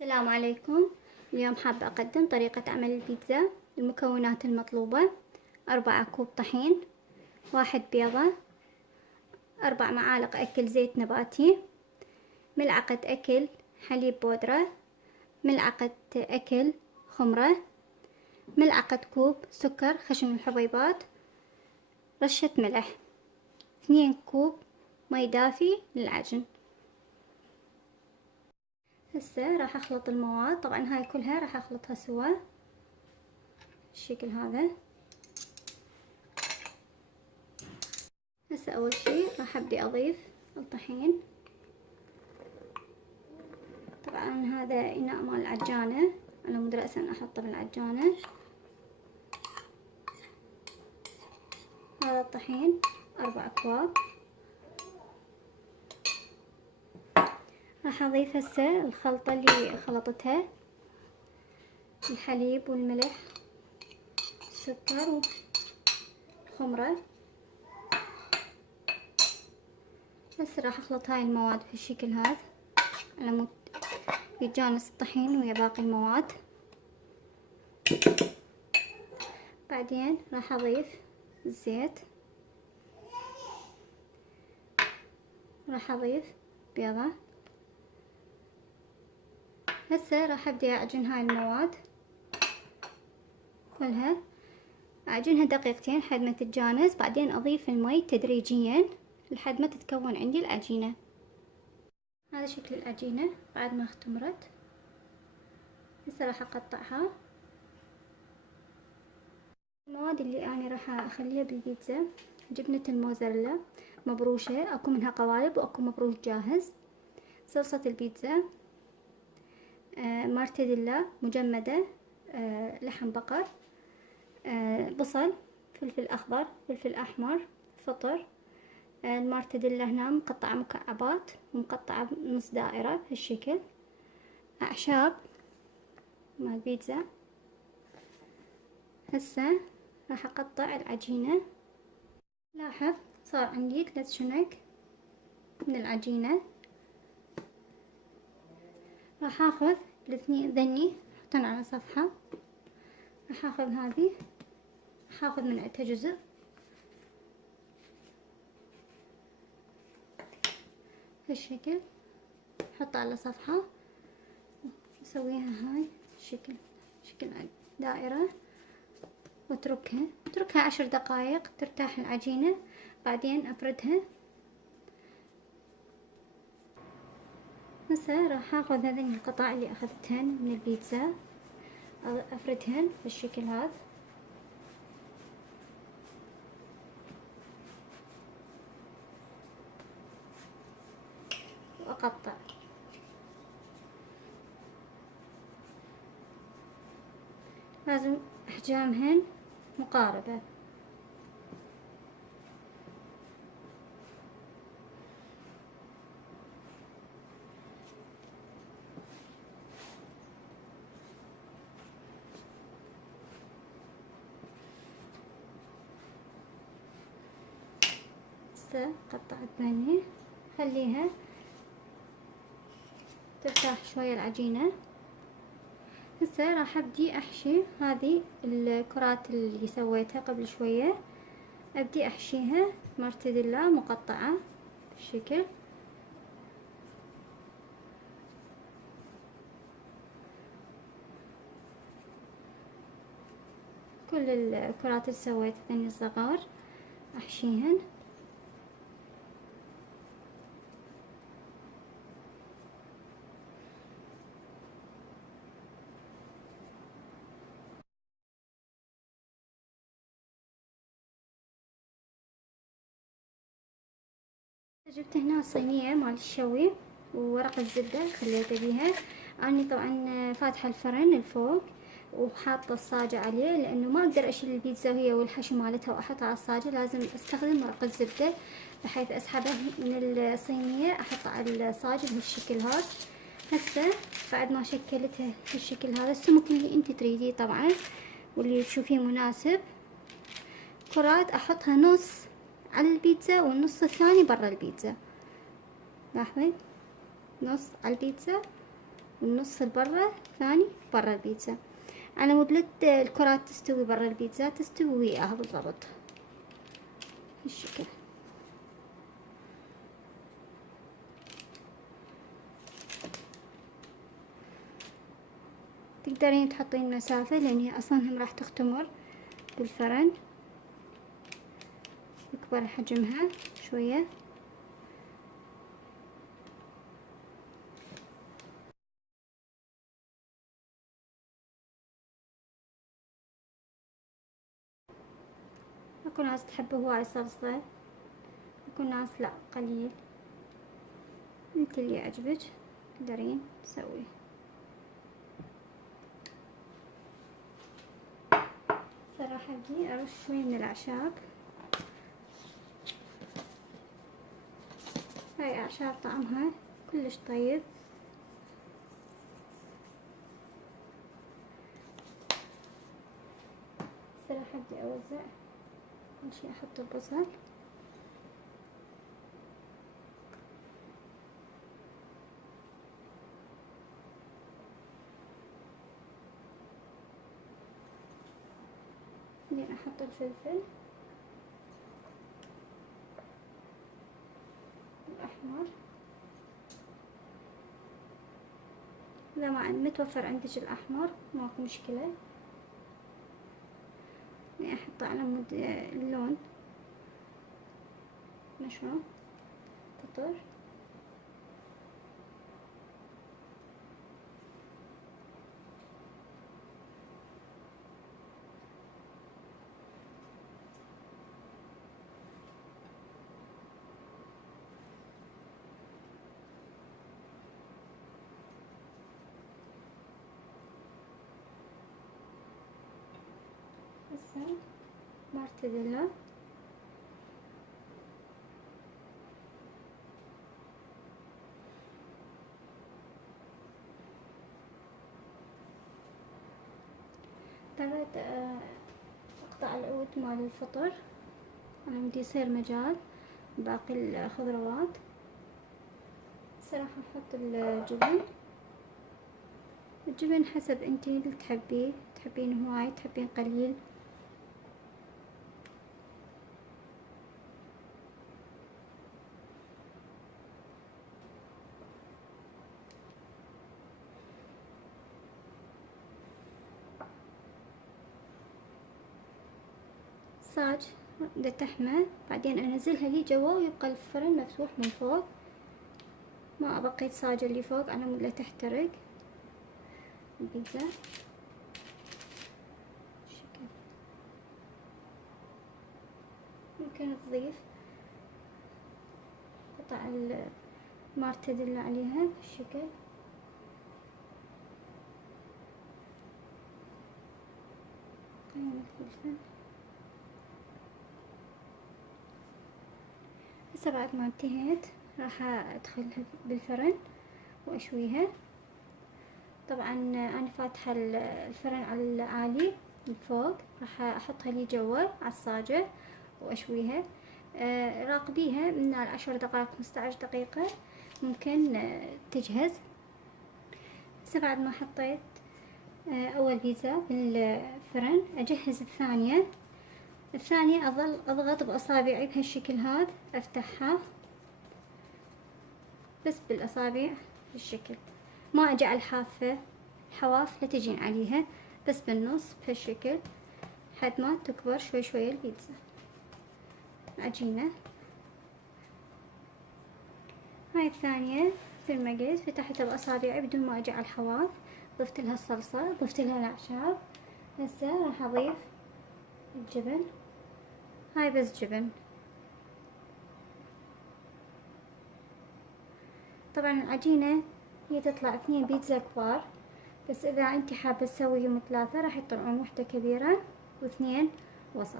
السلام عليكم. اليوم حابة أقدم طريقة عمل البيتزا. المكونات المطلوبة: 4 كوب طحين، 1 بيضة، 4 معالق أكل زيت نباتي، ملعقة أكل حليب بودرة، ملعقة أكل خمرة، ملعقة كوب سكر خشن الحبيبات، رشة ملح، 2 كوب مي دافي للعجن. هسه راح اخلط المواد. طبعا هاي كلها راح اخلطها سوا بالشكل هذا. هسه اول شي راح ابدي اضيف الطحين. طبعا هذا اناء مال العجانة، انا مود رأسا احطه بالعجانة. هذا الطحين 4 اكواب. راح اضيف هسه الخلطة اللي خلطتها: الحليب والملح، السكر والخمرة. هسه راح اخلط هاي المواد بالشكل هذا على مود يتجانس الطحين ويا باقي المواد. بعدين راح اضيف الزيت، راح اضيف بيضة. هسه راح ابدي اعجن هاي المواد كلها، اعجنها دقيقتين لحد ما تتجانس. بعدين اضيف المي تدريجيا لحد ما تتكون عندي العجينة. هذا شكل العجينة بعد ما اختمرت. هسه راح اقطعها. المواد اللي انا راح اخليها بالبيتزا: جبنة الموزاريلا مبروشة، اكو منها قوالب واكو مبروش جاهز، صلصة البيتزا، مارتديلا مجمدة، لحم بقر، بصل، فلفل اخضر، فلفل احمر، فطر. المارتديلا هنا مقطعة مكعبات ومقطعة نص دائرة بهالشكل. اعشاب مال بيتزا. هسه راح اقطع العجينة. لاحظ صار عندي 3 شنك من العجينة. راح اخذ الاثنين ذني احطن على صفحة. راح اخذ هذه، راح اخذ من عندها جزء بهالشكل، احطه على صفحة، اسويها هاي شكل دائرة، واتركها 10 دقائق ترتاح العجينة. بعدين افردها. هسه راح اخذ هذين القطع اللي اخذتهن من البيتزا، افردهن بالشكل هذا، واقطع. لازم احجامهن مقاربة. هسه قطعت مني، خليها ترتاح شوية العجينة. هسه راح ابدي احشي هذه الكرات اللي سويتها قبل شوية، ابدي احشيها مارتديلا مقطعة بالشكل. كل الكرات اللي سويتها ثاني الصغار احشيهن. جبت هنا صينية مال الشوي وورق الزبدة خليته بيها. اني طبعا فاتحة الفرن الفوق وحاطة الصاجة عليه، لانه ما اقدر اشيل البيتزا وهي والحشو مالتها واحطها على الصاجة، لازم استخدم ورق الزبدة بحيث اسحبه من الصينية احطه على الصاجة بهالشكل هذا. هسه بعد ما شكلتها بالشكل هذا، السمك اللي انت تريديه طبعا واللي تشوفيه مناسب، كرات احطها نص على البيتزا والنص الثاني برا البيتزا. لاحظي، نص على البيتزا والنص البرة الثاني برا البيتزا، على مود لا الكرات تستوي برا البيتزا، تستوي وياها بالضبط بالشكل. تقدرين تحطين مسافة لان هي اصلا هم راح تختمر بالفرن، يكبر حجمها شوية. اكو ناس تحب هواي صلصة، اكو ناس لا قليل، انت اللي يعجبك تقدرين تسوي. صراحة بدي ارش شوي من الاعشاب، هاي اعشاب طعمها كلش طيب. صراحة بدي اوزع، اول شي احط البصل، بعدين احط الفلفل الاحمر، اذا ما متوفر عندك الاحمر ماكو مشكلة، يعني احطه على مود اللون شلون فطر. هسه مارتديلا، اضطريت اقطع العود مال الفطر على مود يصير مجال باقي الخضروات. صراحة نحط الجبن حسب انتي اللي تحبيه، تحبين هواي تحبين قليل. صاج دتحمه، بعدين انزلها لي جوا ويبقى الفرن مفتوح من فوق، ما ابقيت صاجة اللي فوق على مود لا تحترق البيتزا. ممكن تضيف قطع المارتديلا عليها بالشكل. هسه بعد ما انتهيت راح ادخلها بالفرن واشويها. طبعا انا فاتحة الفرن على العالي من فوق، راح احطها لي جوا على الصاجة واشويها. راقبيها من 10 دقائق 15 دقيقة ممكن تجهز. هسه بعد ما حطيت اول بيتزا بالفرن اجهز الثانية. اظل اضغط باصابعي بهالشكل هذا، افتحها بس بالاصابع بالشكل، ما اجعل حافة، الحواف لا تجين عليها، بس بالنص بهالشكل لحد ما تكبر شوي شوي البيتزا. عجينة هاي الثانية في المقز فتحتها باصابعي بدون ما اجعل حواف، ضفت لها الصلصة، ضفت لها الاعشاب. هسه راح اضيف الجبن، هاي بس جبن. طبعا العجينة هي تطلع 2 بيتزا كبار، بس اذا انتي حابة تسويهم 3 راح يطلعون وحدة كبيرة و2 وسط.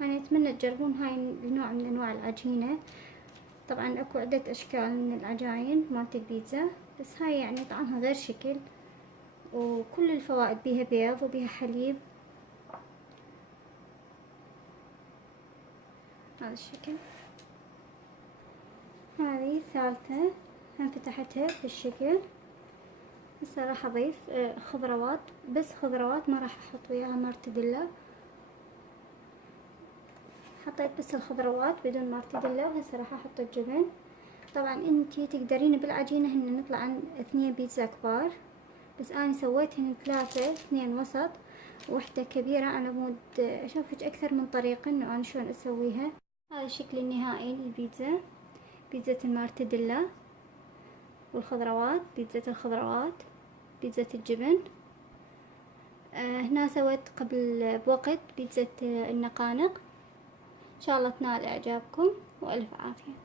انا اتمنى تجربون هاي النوع من انواع العجينة. طبعا اكو عدة اشكال من العجاين مالت البيتزا، بس هاي يعني طعمها غير شكل، وكل الفوائد بيها بيض وبيها حليب. هذا الشكل، هذه هذه الثالثة هم فتحتها بالشكل. هسه راح اضيف خضروات، بس خضروات، ما راح احط وياها مارتديلا. حطيت بس الخضروات بدون مارتديلا، وهسه راح احط الجبن. طبعا انتي تقدرين بالعجينة هن نطلع عن 2 بيتزا كبار، بس انا سويتهن 3، 2 وسط وواحدة كبيرة، على مود اشوفك اكثر من طريقة انه انا شلون اسويها. هذا الشكل النهائي للبيتزا، بيتزا المارتديلا والخضروات، بيتزا الخضروات، بيتزا الجبن. هنا سويت قبل بوقت بيتزا النقانق. ان شاء الله تنال اعجابكم والف عافية.